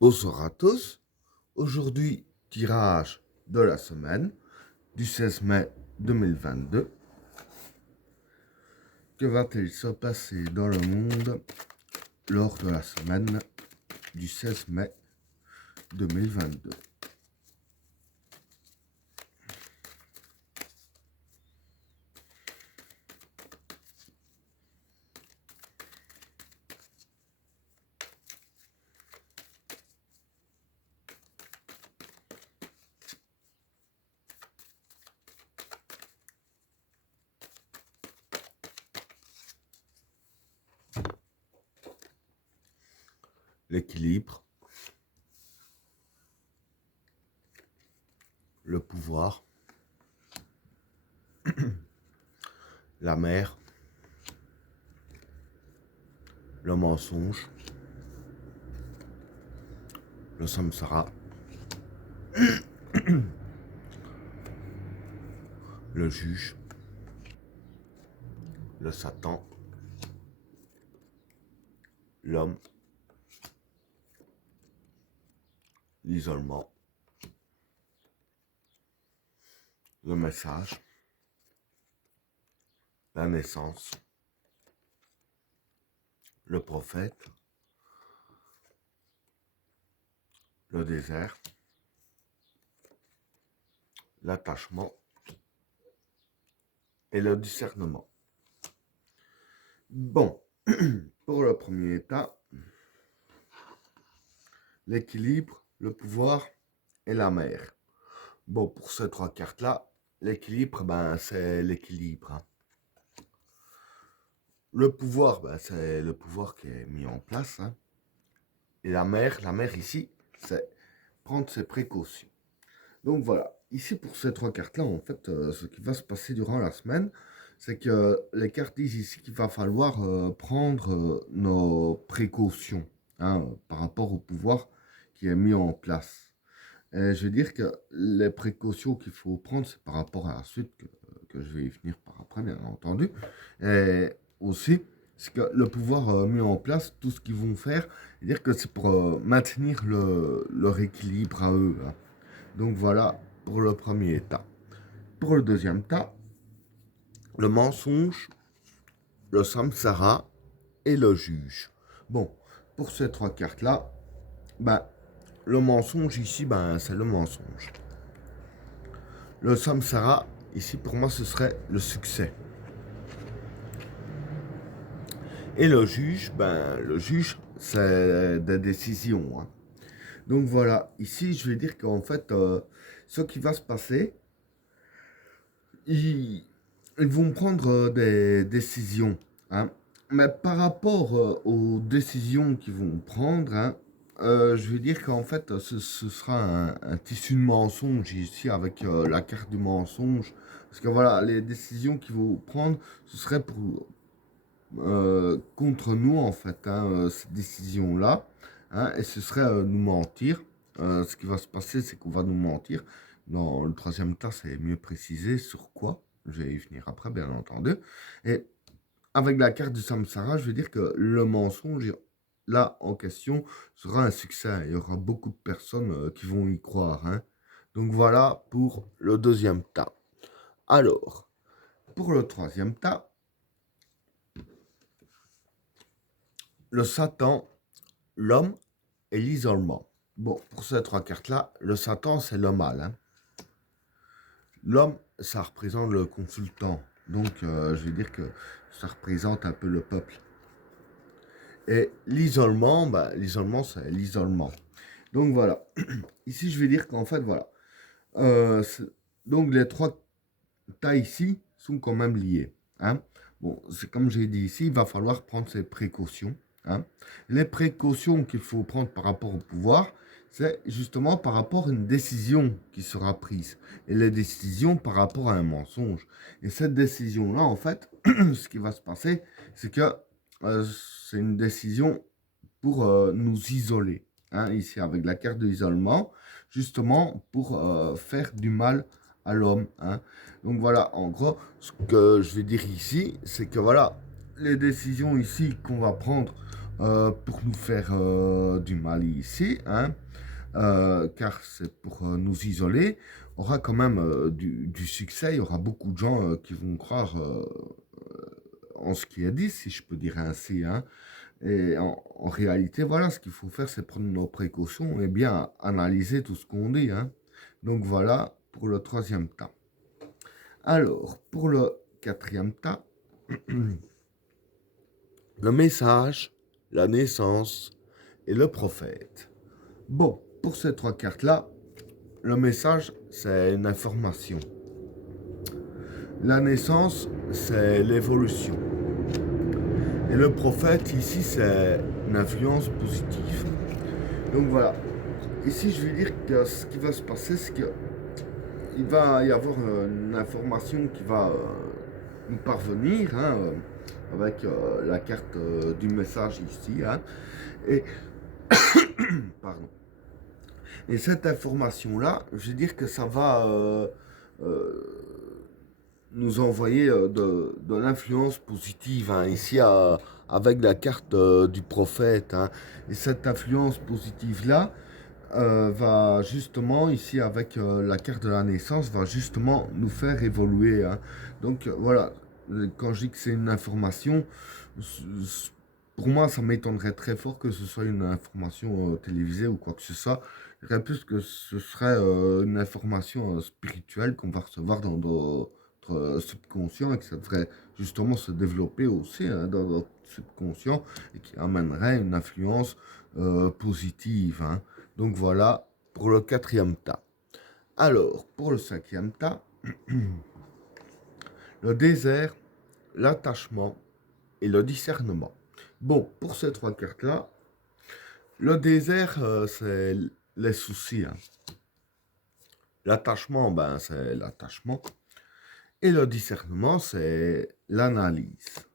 Bonsoir à tous. Aujourd'hui, tirage de la semaine du 16 mai 2022. Que va-t-il se passer dans le monde lors de la semaine du 16 mai 2022? L'équilibre, le pouvoir, la mer, le mensonge, le samsara, le juge, le Satan, l'homme, l'isolement, le message, la naissance, le prophète, le désert, l'attachement et le discernement. Bon, pour le premier état, l'équilibre, le pouvoir et la mer. Bon, pour ces trois cartes-là, l'équilibre, c'est l'équilibre. Hein. Le pouvoir, c'est le pouvoir qui est mis en place. Hein. Et la mer ici, c'est prendre ses précautions. Donc voilà, ici pour ces trois cartes-là, en fait, ce qui va se passer durant la semaine, c'est que les cartes disent ici qu'il va falloir prendre nos précautions hein, par rapport au pouvoir qui est mis en place. Et je veux dire que les précautions qu'il faut prendre, c'est par rapport à la suite que je vais y venir par après, bien entendu. Et aussi, c'est que le pouvoir mis en place, tout ce qu'ils vont faire, dire que c'est pour maintenir leur équilibre à eux. Hein. Donc voilà pour le premier tas. Pour le deuxième tas, le mensonge, le samsara et le juge. Bon, pour ces trois cartes-là, le mensonge ici, c'est le mensonge. Le samsara, ici pour moi, ce serait le succès. Et le juge, c'est des décisions. Hein. Donc voilà, ici, je vais dire qu'en fait, ce qui va se passer, ils vont prendre des décisions. Hein. Mais par rapport aux décisions qu'ils vont prendre, hein, je veux dire qu'en fait, ce sera un tissu de mensonge ici avec la carte du mensonge. Parce que voilà, les décisions qu'ils vont prendre, ce serait contre nous en fait, hein, ces décisions-là. Hein, et ce serait nous mentir. Ce qui va se passer, c'est qu'on va nous mentir. Dans le troisième tas, c'est mieux précisé sur quoi. Je vais y venir après, bien entendu. Et avec la carte du samsara, je veux dire que le mensonge, là, en question, sera un succès. Il y aura beaucoup de personnes qui vont y croire. Hein. Donc voilà pour le deuxième tas. Alors, pour le troisième tas, le Satan, l'homme et l'isolement. Bon, pour ces trois cartes-là, le Satan, c'est le mal. Hein. L'homme, ça représente le consultant. Donc, je vais dire que ça représente un peu le peuple. Et l'isolement, c'est l'isolement. Donc, voilà. Ici, je vais dire qu'en fait, voilà. Donc, les trois tas ici sont quand même liés. Hein. Bon, c'est comme j'ai dit ici, il va falloir prendre ses précautions. Hein. Les précautions qu'il faut prendre par rapport au pouvoir, c'est justement par rapport à une décision qui sera prise. Et les décisions par rapport à un mensonge. Et cette décision-là, en fait, ce qui va se passer, c'est que c'est une décision pour nous isoler. Hein, ici, avec la carte de l'isolement, justement pour faire du mal à l'homme. Hein. Donc voilà, en gros, ce que je vais dire ici, c'est que voilà, les décisions ici qu'on va prendre pour nous faire du mal ici, hein, car c'est pour nous isoler, aura quand même du succès. Il y aura beaucoup de gens qui vont croire en ce qui est dit, si je peux dire ainsi, hein. Et en réalité, voilà, ce qu'il faut faire, c'est prendre nos précautions et bien analyser tout ce qu'on dit, hein. Donc voilà pour le troisième tas. Alors, pour le quatrième tas, le message, la naissance et le prophète. Bon, pour ces trois cartes-là, le message, c'est une information. La naissance, c'est l'évolution. Et le prophète, ici, c'est une influence positive. Donc voilà. Ici, je vais dire que ce qui va se passer, c'est qu'il va y avoir une information qui va nous parvenir, hein, avec la carte du message ici, hein, et pardon. Et cette information-là, je veux dire que ça va nous envoyer de l'influence positive, hein, ici avec la carte du prophète, hein. Et cette influence positive-là va justement, ici avec la carte de la naissance, va justement nous faire évoluer, hein. Donc voilà, quand je dis que c'est une information, pour moi ça m'étonnerait très fort que ce soit une information télévisée ou quoi que ce soit. Je dirais plus que ce serait une information spirituelle qu'on va recevoir dans notre subconscient et que ça devrait justement se développer aussi, hein, dans notre subconscient et qui amènerait une influence positive, hein. Donc voilà pour le quatrième tas. Alors, pour le cinquième tas, le désert, l'attachement et le discernement. Bon, pour ces trois cartes-là, le désert, c'est les soucis, hein. L'attachement, ben, c'est l'attachement. Et le discernement, c'est l'analyse.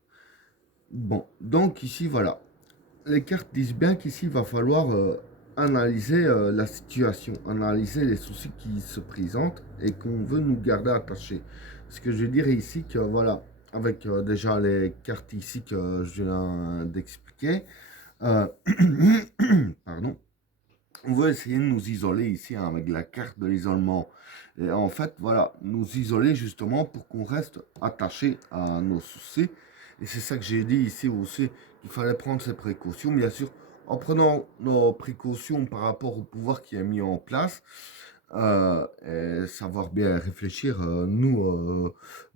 Bon, donc ici, voilà. Les cartes disent bien qu'ici, il va falloir analyser la situation, analyser les soucis qui se présentent et qu'on veut nous garder attachés. Ce que je veux dire ici, que voilà, avec déjà les cartes ici que je viens d'expliquer, euh, pardon, on veut essayer de nous isoler ici, hein, avec la carte de l'isolement. Et en fait, voilà, nous isoler justement pour qu'on reste attaché à nos soucis. Et c'est ça que j'ai dit ici aussi, qu'il fallait prendre ses précautions. Bien sûr, en prenant nos précautions par rapport au pouvoir qui est mis en place, et savoir bien réfléchir,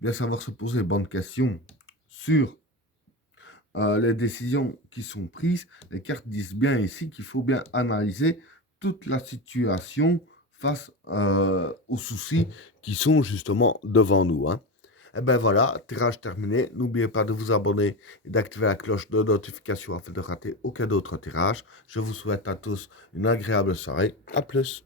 bien savoir se poser les bonnes questions sur les décisions qui sont prises. Les cartes disent bien ici qu'il faut bien analyser toute la situation face aux soucis qui sont justement devant nous, hein. Et ben voilà, tirage terminé. N'oubliez pas de vous abonner et d'activer la cloche de notification afin de rater aucun autre tirage. Je vous souhaite à tous une agréable soirée. À plus.